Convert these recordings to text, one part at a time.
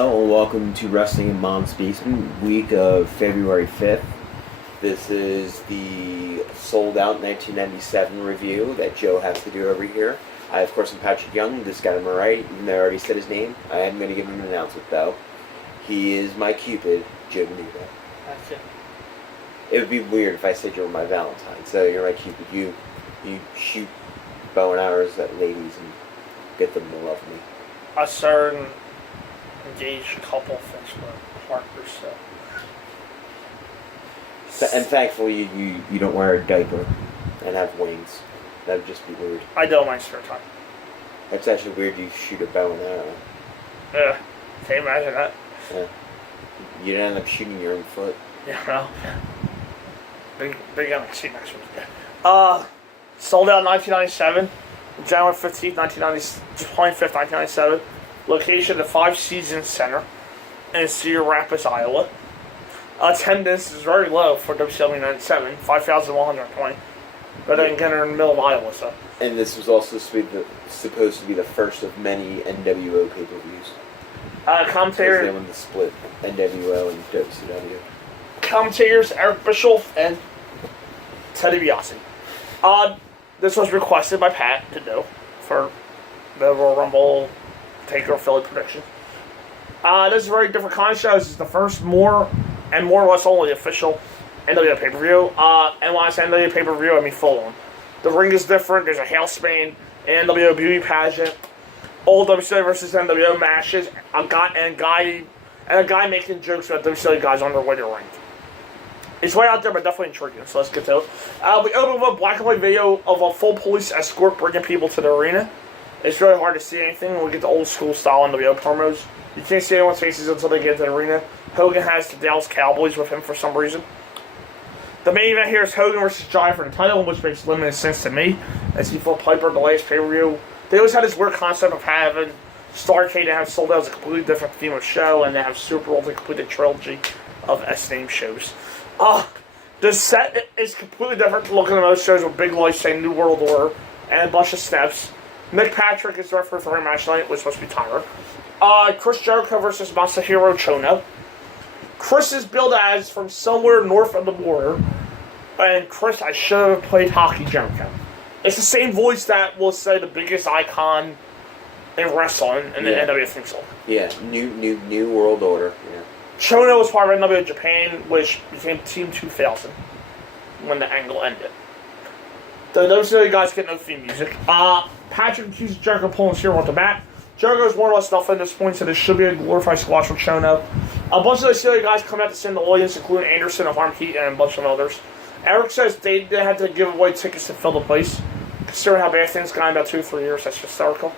Hello and welcome to Wrestling in Mom's Basement, week of February 5th. This is the Souled Out 1997 review that Joe has to do every year. I, of course, am Patrick Young. Just got him right, even though I already said his name. I am going to give him an announcement, though. He is my Cupid, Joe DeNuvo. That's it. It would be weird if I said you're my Valentine. So you're my Cupid. You shoot bow and arrows at ladies and get them to love me. A certain engaged couple thinks we're partners, so. And thankfully, you don't wear a diaper and have wings. That would just be weird. I do my spare time. It's actually weird you shoot a bow and arrow. Yeah. Can you imagine that? Yeah. You end up shooting your own foot. Yeah, well. Big see next week. Sold out 1997. January 15th, 25th, 1997. Location, the Five Seasons Center in Cedar Rapids, Iowa. Attendance is very low for WCW 97, 5,120. But then again, they're in the middle of Iowa, so. And this was also supposed to be the first of many NWO pay-per-views. Commentator. They wanted to split NWO and WCW. Commentators Eric Bischoff and Teddy DiBiase. This was requested by Pat to do for the Royal Rumble Takeover Philly prediction. This is a very different kind of show. This is the first more or less only official NWO pay-per-view. And when I say NWO pay-per-view, I mean full-on. The ring is different. There's a Hailspan, NWO beauty pageant, old WCW versus NWO matches, a guy making jokes about WCW guys on their way to ring. It's way out there, but definitely intriguing, so let's get to it. We open with a black and white video of a full police escort bringing people to the arena. It's really hard to see anything when we get the old school style NWO promos. You can't see anyone's faces until they get to the arena. Hogan has the Dallas Cowboys with him for some reason. The main event here is Hogan versus Johnny for the title, which makes limited sense to me. As he fought Piper the last pay-per-view. They always had this weird concept of having Starrcade to have Sold Out as a completely different theme of show, and they have Super Bowl to complete a trilogy of S-name shows. The set is completely different looking than most shows with big lights saying New World Order and a bunch of steps. Nick Patrick is the referee for the match tonight, which must be Tyler. Chris Jericho versus Masahiro Chono. Chris is billed as from somewhere north of the border, and Chris, I should have played Hockey Jericho. It's the same voice that will say the biggest icon in wrestling in the NWA theme song. Yeah, New World Order. Yeah. Chono was part of NWA Japan, which became Team 2000 when the angle ended. Those two guys get no theme music. Patrick accuses Jericho pulling his hero off the bat. Jericho's more or less nothing at this point, so this should be a glorified squash with Chono. A bunch of those silly guys come out to send the audience, including Anderson of Harm Heat and a bunch of others. Eric says they had to give away tickets to fill the place. Considering how bad things got in about 2 or 3 years, that's historical.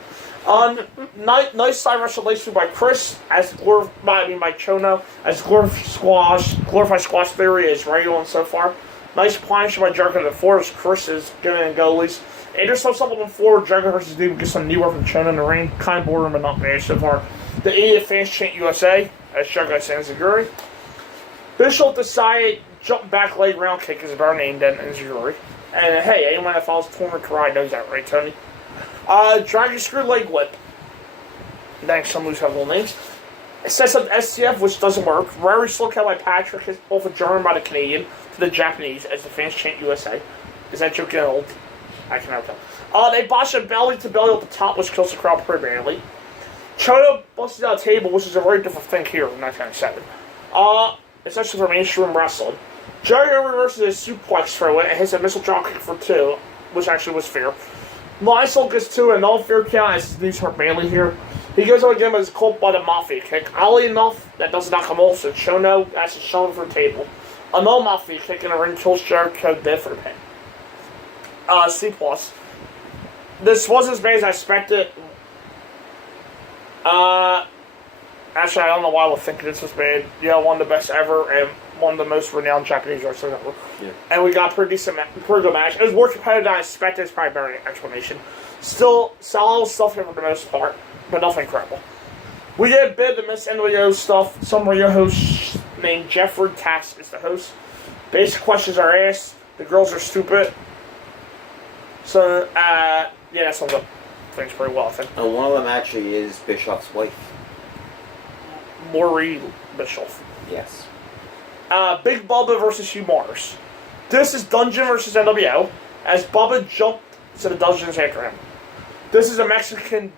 Nice side wrestle laced by Chris by Chono as glorified squash theory is regular so far. Nice planche by Jericho to the floor as Chris is giving in goalies. Anderson something on the floor. Jericho versus Dude gets some knee work from Chono in the ring. Kind of boring, but not bad so far. The idiot fans chant USA as Jericho sends Zaguri. Bishop decided jump back leg round kick is a better name than Zaguri. And hey, anyone that follows Tournament Karate knows that, right, Tony? Dragon Screw Leg Whip. Thanks, some moves have little names. It sets up STF, which doesn't work. Very slow count by Patrick, his both a German by the Canadian to the Japanese as the fans chant USA. Is that joke getting old? I cannot tell. They botch a belly to belly at the top, which kills the crowd pretty badly. Chono busted out a table, which is a very different thing here in 1997. It's actually for mainstream wrestling. Jericho reverses a suplex throw it and hits a missile drop kick for 2, which actually was fair. Lysol gets 2 and all fair count as his knees hurt badly here. He goes on again with his Colt by the Mafia kick. Oddly enough, that does not come off, so Chono actually shown for the table. A no Mafia kick in the ring kills Jericho dead for the pin. C+. This wasn't as bad as I expected. Actually, I don't know why I was thinking this was bad. Yeah, one of the best ever and one of the most renowned Japanese wrestlers ever. Yeah. And we got pretty good match. It was more competitive than I expected. It's probably a better explanation. Still, solid stuff here for the most part, but nothing incredible. We get a bit of the Miss NWO stuff. Some radio host named Jeffrey Tass is the host. Basic questions are asked. The girls are stupid. So, yeah, that sums up things pretty well, I think. And one of them actually is Bischoff's wife. Maury Bischoff. Yes. Big Bubba versus Hugh Morris. This is Dungeon versus NWO, as Bubba jumped to the dungeons after him. This is a Mexican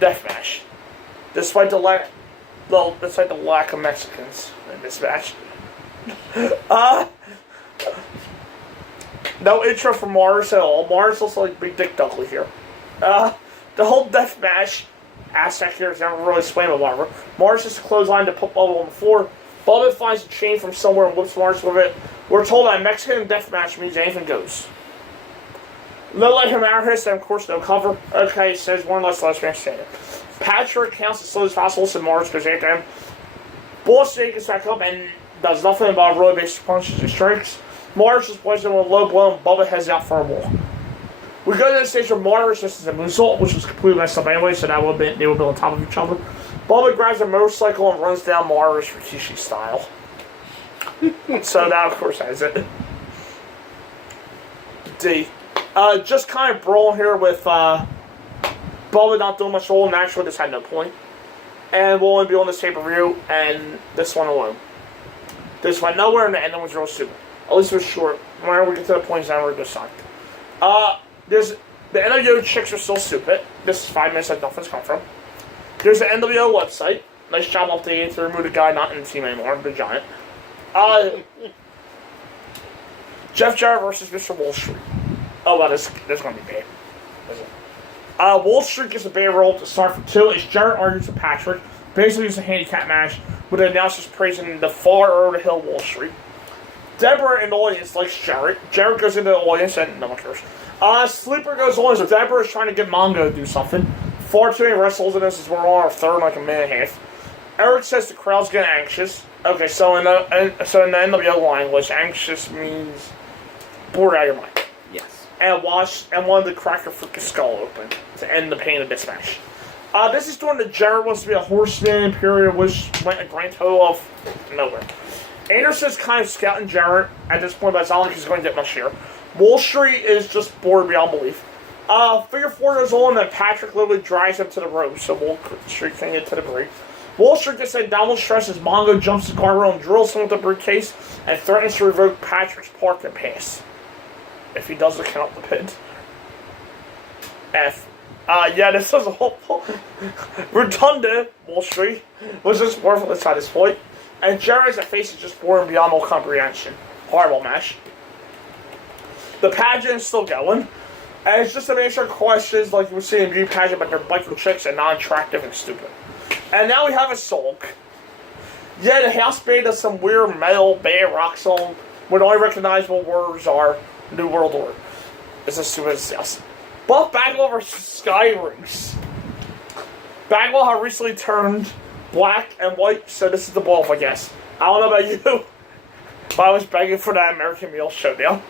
death match, despite the lack of Mexicans in this match. No intro for Morris at all. Morris looks like Big Dick Dudley here. The whole death match aspect here is never really explained by Barbara. Morris just clothesline to put Bubba on the floor. Bubba finds a chain from somewhere and whips Morris with it. We're told that Mexican death match means anything goes. No let him out here, and of course no cover. Okay, it says one less man standing. Patrick counts as slow as possible, so Morris goes after him. Bullshit gets back up and does nothing about really basic punches and strikes. Morris just plays him with a low blow and Bubba heads out for a walk. We go to the stage where Morris just as a moonsault, which was completely messed up anyway, so that would have been, they would be on top of each other. Bubba grabs a motorcycle and runs down Morris Rikishi style. So that, of course, has it. D. Just kind of brawling here with Bubba not doing much role. Naturally, this had no point. And we'll only be on this pay-per-view, and this one alone. This went nowhere, and the ending was real stupid. At least it was short. Whenever we get to the point, it's not really good sign. The NWO chicks are still stupid. This is 5 minutes that nothing's come from. There's the NWO website. Nice job updating to remove the guy not in the team anymore, the Giant. Jeff Jarrett versus Mr. Wall Street. Oh, well, this is going to be bad. Wall Street gets a bad roll to start for 2 as Jarrett argues with Patrick. Basically, it's a handicap match with the announcers praising the far over the hill Wall Street. Deborah in the audience likes Jarrett. Jarrett goes into the audience and no one cares. Sleeper goes on as Deborah is trying to get Mongo to do something. Far too many wrestlers in this as we're on our third like a minute and a half. Eric says the crowd's getting anxious. Okay, so in the NWO language, anxious means bored out of your mind. Yes. And wanted to crack her freaking skull open to end the pain of this match. This is during the Jarrett wants to be a horseman period, which went a grand total of nowhere. Anderson's kind of scouting Jarrett at this point, but it's not like he's going to get much here. Wall Street is just bored beyond belief. Figure 4 goes on, and Patrick literally drives him to the ropes, so Wall Street can get to the break. Wall Street gets a downward stress as Mongo jumps the guardrail and drills him with the briefcase and threatens to revoke Patrick's parking pass if he doesn't count the pin. F. Yeah, this was a whole redundant. Wall Street was just worthless at this point. And Jarrett's face is just boring beyond all comprehension. Horrible match. The pageant is still going. And it's just a major questions like you were seeing in beauty pageant, but they're biker chicks and non-attractive and stupid. And now we have a sulk. Yeah, the house band does some weird metal band rock song where the only recognizable words are New World Order. It's as stupid as this. Buff Bagwell versus Sky Rings. Bagwell had recently turned black and white, so this is the buff, I guess. I don't know about you, but I was begging for that American Meal Showdown.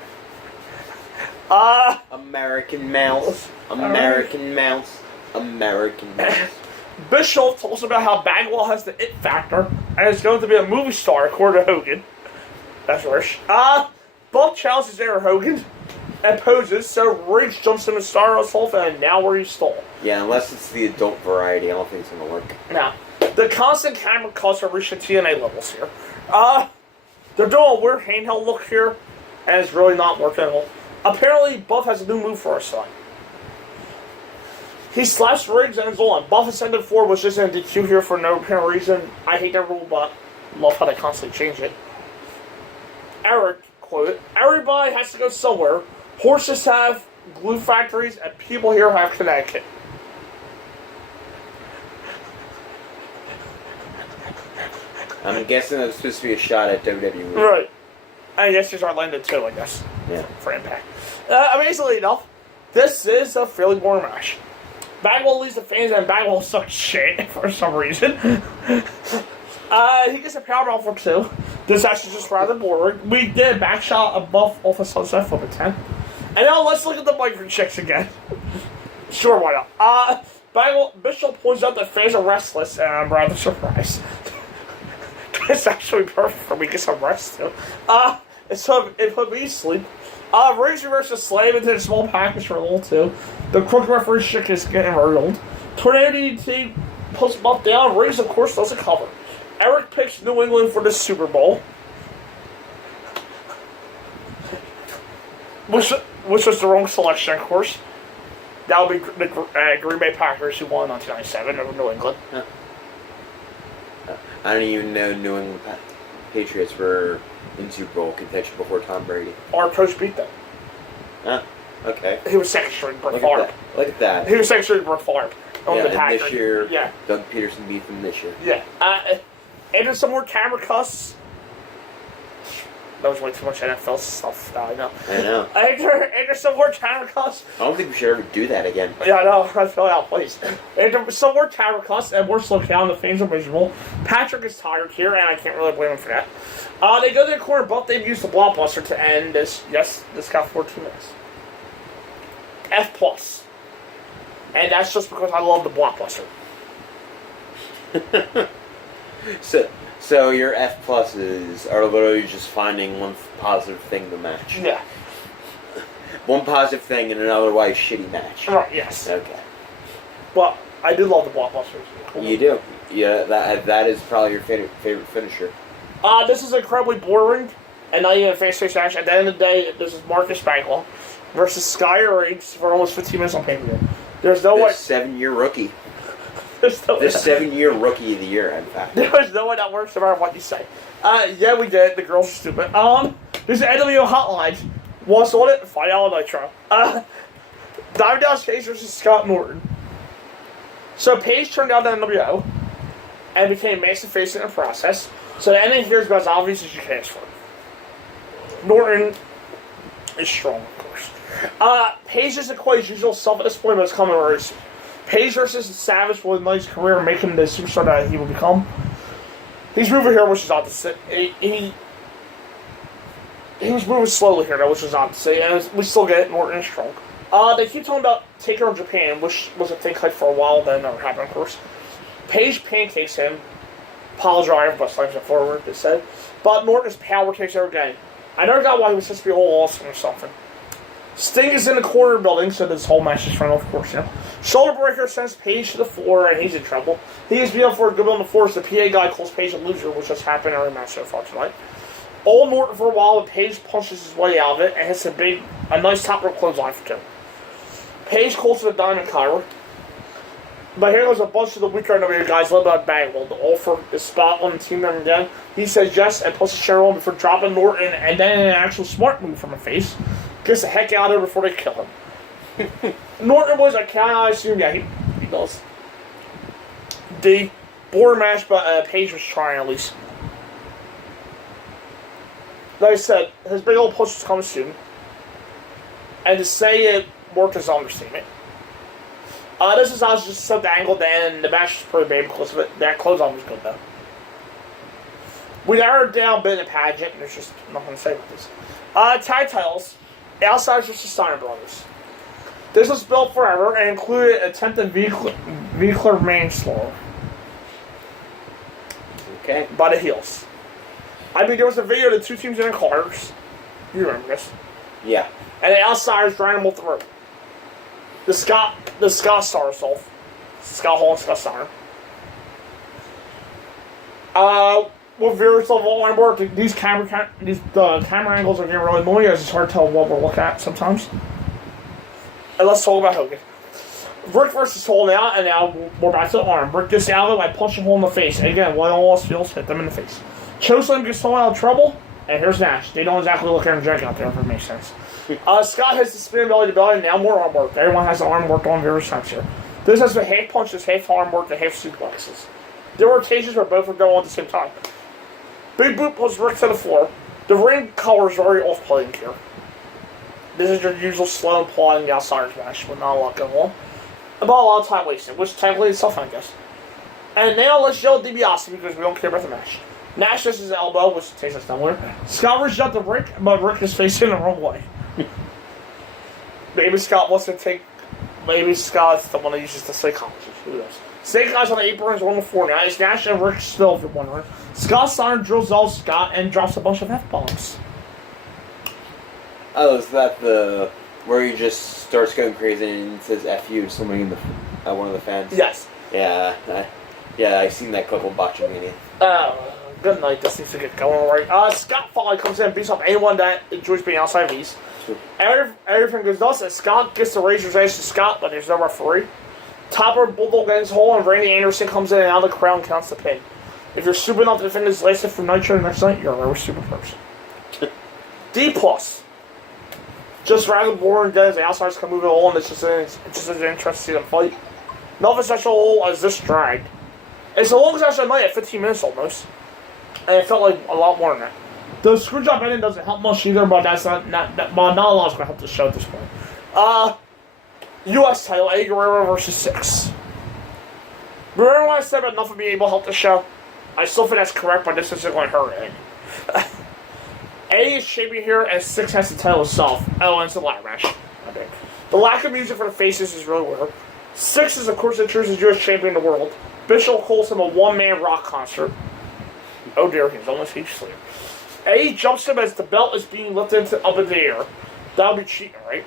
American Mouse. American Mouse. American Mouse. Bischoff talks about how Bagwell has the it factor and is going to be a movie star, according to Hogan. That's worse. Buff challenges Eric Hogan and poses, so Riggs jumps in the Star Assault and now where he's stalled. Yeah, unless it's the adult variety, I don't think it's going to work. Now, the constant camera cuts are reaching TNA levels here. They're doing a weird handheld look here, and it's really not working at all. Apparently, Buff has a new move for our son. He slaps Riggs and is on. Buff ascended forward, which isn't a DQ here for no apparent reason. I hate that rule, but love how they constantly change it. Eric quoted, "Everybody has to go somewhere. Horses have glue factories, and people here have Connecticut." I'm guessing it was supposed to be a shot at WWE. Right. I guess there's Orlando too, I guess. Yeah. For Impact. Amazingly enough, this is a fairly boring match. Bagwell leads the fans and Bagwell sucks shit for some reason. He gets a powerbomb for 2. This actually just rather boring. We did a back shot of Buff off a sunset for the 10. And now let's look at the micro chicks again. Sure, why not? Bishop points out that fans are restless, and I'm rather surprised. It's actually perfect for me to get some rest too. It put me to sleep. Riggs reverses slam into the small package for a little too. The crooked referee chick is getting hurdled. Tornado DDT puts Buff down. Riggs, of course, doesn't cover. Eric picks New England for the Super Bowl. Which was the wrong selection, of course. That would be the Green Bay Packers who won in 1997 over New England. Huh. I don't even know New England Patriots were in Super Bowl contention before Tom Brady. Our coach beat them. Huh. Okay. He was second string Brett Look Favre. at that. Look at that. He was second string Brett Favre on the And Packers. this year, Yeah. Doug Peterson beat them this year. Yeah. And there's some more camera cuss. That was way too much NFL stuff now, I know. I know. And there's some more camera cuss. I don't think we should ever do that again. Yeah, I know. I feel out, please. And there's some more camera cuss, and we're slowed down. The fans are miserable. Patrick is tired here, and I can't really blame him for that. They go to the corner, but they've used the blockbuster to end this. Yes, this got 14 minutes. F+. And that's just because I love the blockbuster. So your F pluses are literally just finding one positive thing in the match. Yeah. One positive thing in an otherwise shitty match. Right, yes. Okay. But I do love the blockbusters. Cool. You do. Yeah, that is probably your favorite finisher. This is incredibly boring and not even a face-to-face match. At the end of the day, this is Marcus Bagwell versus Sky Riggs for almost 15 minutes on pay-per-view. There's no way. 7-year rookie. This 7-year rookie of the year, in fact. There's no way that works no matter what you say. Yeah, we did. The girls are stupid. There's an NWO hotline. What's on it? Find out on Nitro. Diamond Dallas Page versus Scott Norton. So Page turned down the NWO and became massive face in the process. So the ending here is about as obvious as you can ask for. Norton is strong, of course. Page isn't quite his usual self at this point, but it's coming very soon. Page versus Savage will ignite his career and make him the superstar that he will become. He's moving here, which is odd to say. He was moving slowly here, though, which is odd to say. And we still get Norton is strong. They keep talking about Taker in Japan, which was a thing hype for a while, then never happened, of course. Page pancakes him. Apologize, but slams it forward, they said. But Norton's power takes over again. I never got why he was supposed to be all awesome or something. Sting is in the corner building, so this whole match is front, of course, you know. Shoulder breaker sends Page to the floor, and he's in trouble. He is beat up for a good bit on the floor, so the PA guy calls Page a loser, which has happened in every match so far tonight. Old Norton for a while, and Page punches his way out of it, and hits a nice top rope clothesline for two. Page calls to the Diamond Cutter. But here goes a bunch of the weaker NWA guys led by Bagwell to offer the spot on the team member again. He says yes and puts a Cheryl before dropping Norton, and then in an actual smart move from a face, gets the heck out of there before they kill him. Norton was a count, I assume. Yeah, he does. The boring match, but Page was trying at least. Like I said, his big old push is coming soon. And to say it worked is an understatement. This is also just some angle, and the match is pretty bad because of it. That clothesline was good, though. We narrowed down a bit in the pageant, and there's just nothing to say about this. Tag titles. Outsiders versus Steiner Brothers. This was built forever and included attempted vehicular manslaughter. Okay. By the heels. I mean, there was a video of the two teams in the cars. You remember this. Yeah. And the Outsiders ran them off the rope. The Scott stars off. Scott Hall and Scott Steiner. With various level of line work, these camera angles are getting really annoying as it's hard to tell what we're looking at sometimes. And let's talk about Hogan. Rick versus Hall now, and now we're back to the arm. Rick gets out of it by punching Hall in the face. And again, what all else feels, hit them in the face. Chokeslam gets Hall out of trouble, and here's Nash. They don't exactly look energetic out there, if it makes sense. Scott has the spin belly to belly, and now more arm work. Everyone has the arm work on various times here. This has been half punches, half arm work, and half suplexes. There were occasions where both would go on at the same time. Big Boot puts Rick to the floor. The ring color is very off-putting here. This is your usual slow and plodding Outsiders match with not a lot going on. About a lot of time wasted, which technically is something, I guess. And now let's yell at DiBiase because we don't care about the match. Nash does his elbow, which takes us nowhere. Scott reaches out to Rick, but Rick is facing the wrong way. Maybe Scott wants to take... Maybe Scott's the one that uses the psychologist. Who knows? Snake Eyes on the apron is on the floor now. It's Nash and Rick still, if you're wondering. Scott Steiner drills out Scott and drops a bunch of F-bombs. Oh, is that the... where he just starts going crazy and says F you to somebody in the... one of the fans? Yes. Yeah, I seen that clip on Botchamania. Good night. This needs to get going already. Scott Foley comes in and beats up anyone that enjoys being outside of these. Everything goes nuts, and Scott gets the Razor's Edge to Scott, but there's no referee. Topper Bulldog ends hole, and Randy Anderson comes in and out of the crowd and counts the pin. If you're stupid enough to defend this lasted from Nitro next night, you're a very stupid person. D+. Just rather boring dead as the outsiders can move it all, and it's just an interesting to see them fight. Nothing special as this drag. It's the longest match of the night at 15 minutes almost. And it felt like a lot more than that. The screwjob ending doesn't help much either, but that's not a lot is going to help the show at this point. U.S. title, Eddie Guerrero versus 6. Remember when I said about nothing being able to help the show? I still think that's correct, but this isn't going to hurt Eddie. Eddie is champion here, and 6 has the title itself. Oh, and it's a ladder match. Okay. The lack of music for the faces is really weird. 6 is, of course, the truest Jewish champion in the world. Bishop calls him a one-man rock concert. Oh dear, he's almost speechless. Eddie jumps him as the belt is being lifted up in the air. That would be cheating, right?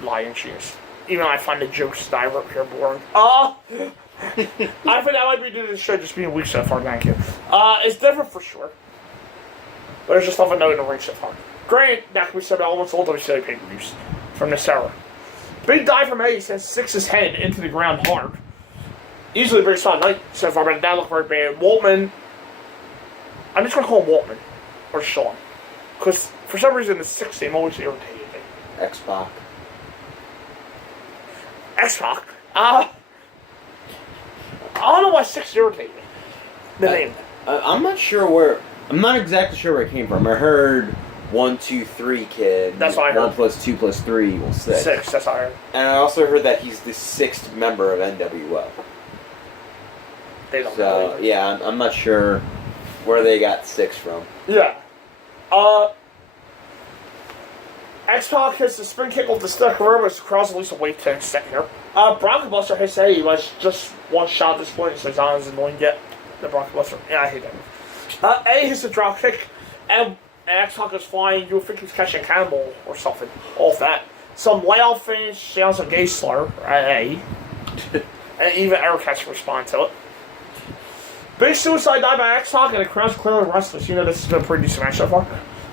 Lying cheers. Even though I find the jokes that I wrote here boring. I think that might be due to the show just being weak so far, thank you. It's different for sure. But there's just nothing new in the ring so far. Granted, that can be said about almost all WCW pay-per-views from this era. Big dive from Eddie sends 6's head into the ground hard. Easily the biggest spot of the night so far, but that looked very bad. Waltman, I'm just going to call him Waltman, or Sean. Because for some reason the 6 name always irritated me. X-Pac. X-Pac? I don't know why 6 irritated me. The name. I'm not sure where, I'm not exactly sure where it came from. I heard 1, 2, 3 kid. That's what I heard. 1 plus 2 plus 3 equals 6. 6, that's what I heard. And I also heard that he's the 6th member of NWO. They don't know. So, yeah, I'm not sure where they got 6 from. Yeah. X-Pac hits the spin kick off the stick. Guerrero across at least a weight to second here. Bronco Buster hits Eddie, but it's just one shot at this point, so John is annoying yet. The Bronco Buster. Yeah, I hate that move. Eddie hits the drop kick, and X-Pac is flying. You would think he's catching a cannonball or something. All of that. Some layout finish, sounds of gay slur at Eddie. And even Eric has to respond to it. Big suicide dive by X-Pac, and the crowd's clearly restless. You know, this has been a pretty decent match so far.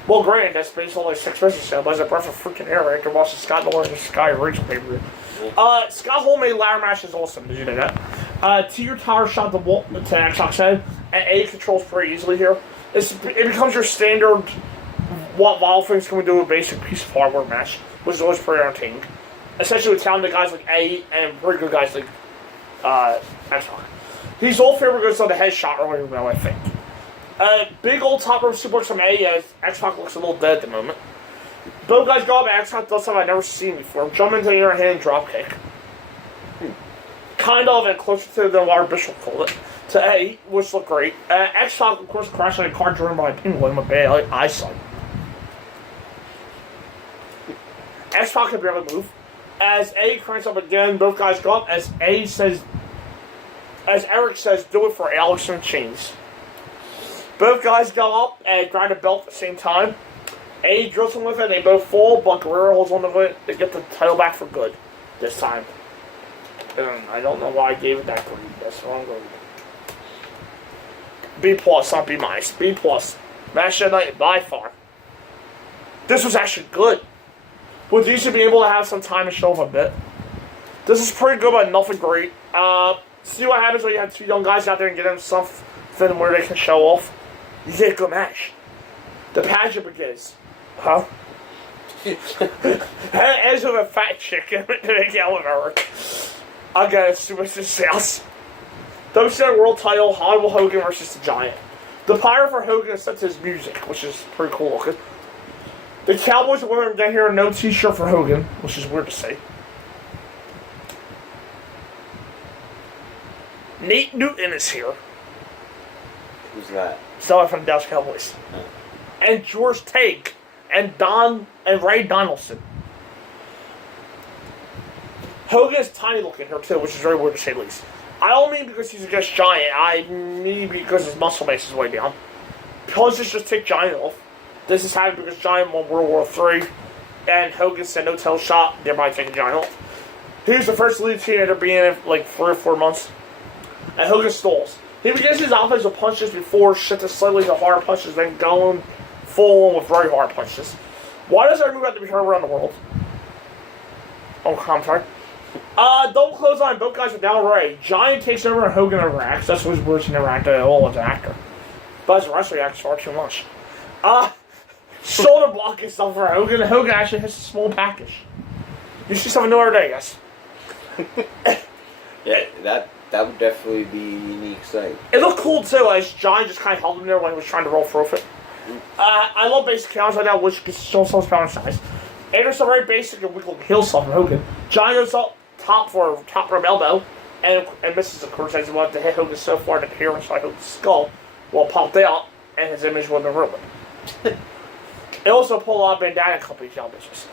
Well, granted, that's based on like 6 versus so, but it's a breath of freaking air after watching Scott Nolan and Sky Rachel pay-per-view. Scott homemade ladder match is awesome. Did you know that? Tier Tower shot the wall to X-Pac's head, and Eddie controls pretty easily here. It becomes your standard what Wild things can we do with a basic piece of hardware match, which is always pretty entertaining. Especially with talented guys like Eddie and pretty good guys like X-Pac. He's all favorite goes on the headshot earlier though, I think. Big old top rope suplex from Eddie as X-Pac looks a little dead at the moment. Both guys go up and X-Pac does something I've never seen before. Jump into the air and hand drop kick. Kind of and closer to than what our Bishop called it. To Eddie, which looked great. X-Pac, of course, crashed on a car driven by a penguin with bad eyesight. X-Pac can barely move. As Eddie cranks up again, both guys go up as Eric says, do it for Alex and Chains. Both guys go up and grab a belt at the same time. Eddie drills him with it, they both fall, but Guerrero holds on to it. They get the title back for good this time. I don't know why I gave it that grade. That's wrong grade. B+, not B-. B+. Match of the night by far. This was actually good. With these should be able to have some time to show off a bit. This is pretty good, but nothing great. See what happens when you have 2 young guys out there and get them something where they can show off. You get a good match. The pageant begins. Huh? As with a fat chicken to make out with Eric. Again, it's too much sales. WCW World Title, Honorable Hogan versus the Giant. The pyre for Hogan is set to his music, which is pretty cool looking. The Cowboys are wearing down here no t-shirt for Hogan, which is weird to say. Nate Newton is here. Who's that? Someone from the Dallas Cowboys. Oh. And George Tate and Ray Donaldson. Hogan is tiny looking here too, which is very weird to say the least. I don't mean because he's against Giant. I mean because his muscle base is way down. Plus, just take Giant off. This is happening because Giant won World War III, and Hogan said no tail shot, thereby taking Giant off. He was the first lead teenager to be in it like 3 or 4 months. And Hogan stalls. He begins his offense with punches before shifting slightly to hard punches, then going full on with very hard punches. Why does every move have to be heard around the world? Oh, commentary. Double clothesline, both guys are down Ray. Giant takes over and Hogan overacts. That's what his words he never acted at all as an actor. But as a wrestler, he acts far too much. Shoulder block and stuff for Hogan. Hogan actually hits a small package. You see something new every day, guys. Yeah, that would definitely be a unique sight. It looked cool too, as Giant just kind of held him there when he was trying to roll through it. I love basic counters like that, which gets show some power size. Anderson very basic and weak heel stuff from Hogan. Giant goes up top for top rope elbow and misses, of course, as he wanted to hit Hogan so far that here inside Hogan's skull will popped out and his image would have been ruined. It also pulled off bandana company tail business.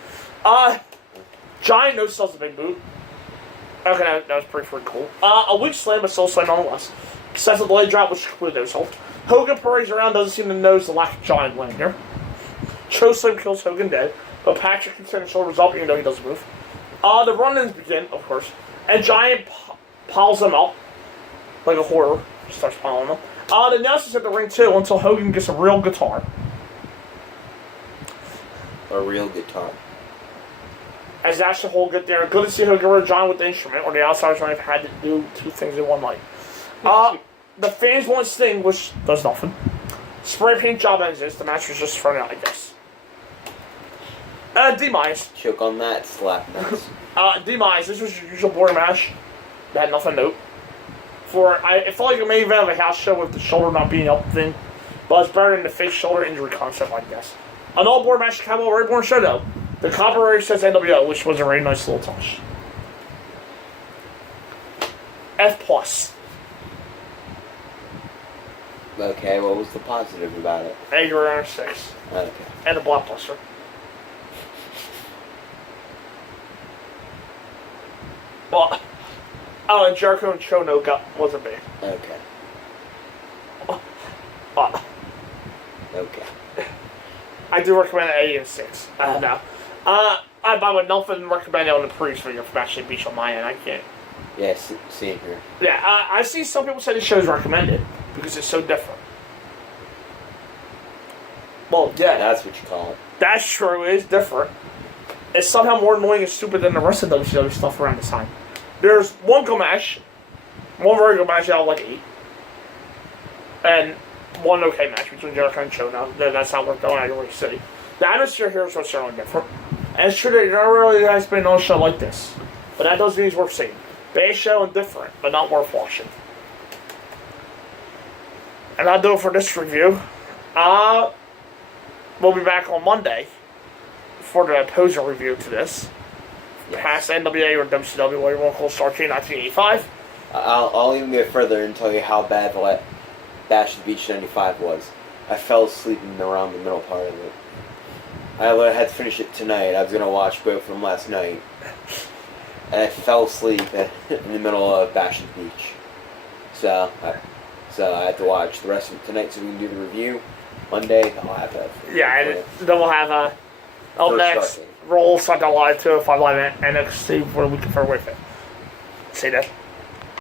Giant no sells a big boot. Okay, that was pretty freaking cool. A weak slam, but still slam nonetheless. Excessive leg drop, which completely no sold. Hogan parades around, doesn't seem to notice the lack of Giant laying there. Choke slam kills Hogan dead, but Patrick can send his shoulders up even though he doesn't move. The run-ins begin, of course, and Giant piles them up like a horror. Starts piling them. The announcers at the ring too until Hogan gets a real guitar. A real guitar. As that's the whole good there. Good to see Hogan and John with the instrument, or the outsiders might have had to do two things in one night. The fans want Sting, which does nothing. Spray paint job ends this. The match was just thrown out, I guess. Demise. Choke on that, slap nuts. Demise. This was your usual boring match. That had nothing to note. It felt like a main event of a house show with the shoulder not being up thing, but it's better than the fake shoulder injury concept, I guess. An all-board match, Cowboy Rayborn show though. The copyright says NWO, which was a very nice little touch. F+. Okay, what was the positive about it? Guerrero 6. Okay. And a blockbuster. Well, and Jericho and Chono wasn't big. Okay. Okay. I do recommend an 8 and 6. No. I would nothing recommend it on the previous video from actually Beach on my end. I can't. Yeah, same here. Yeah, I see some people say the show's recommended because it's so different. Well, yeah. That's what you call it. That's true, it is different. It's somehow more annoying and stupid than the rest of WCW stuff around this time. There's one good match, one very good match out of like 8, and one okay match between Jericho and Chono. That's how we're going, I already see. The atmosphere here is what's certainly different. And it's true that there really has been no show like this. But that doesn't mean it's worth seeing. Base show and different, but not worth watching. And I'll do it for this review. We'll be back on Monday for the opposing review to this. Yes. Past NWA or WCW, whatever you want to call Starcade 1985. I'll even go further and tell you how bad the Bash at the Beach 95 was. I fell asleep around the middle part of it. I had to finish it tonight. I was going to watch both of them last night. And I fell asleep in the middle of Bash at the Beach. So I had to watch the rest of it tonight so we can do the review. Monday, I'll have that. Yeah, and then we'll have up next, Roll Sunday Live 205 Live NXT for the week for with it. See that?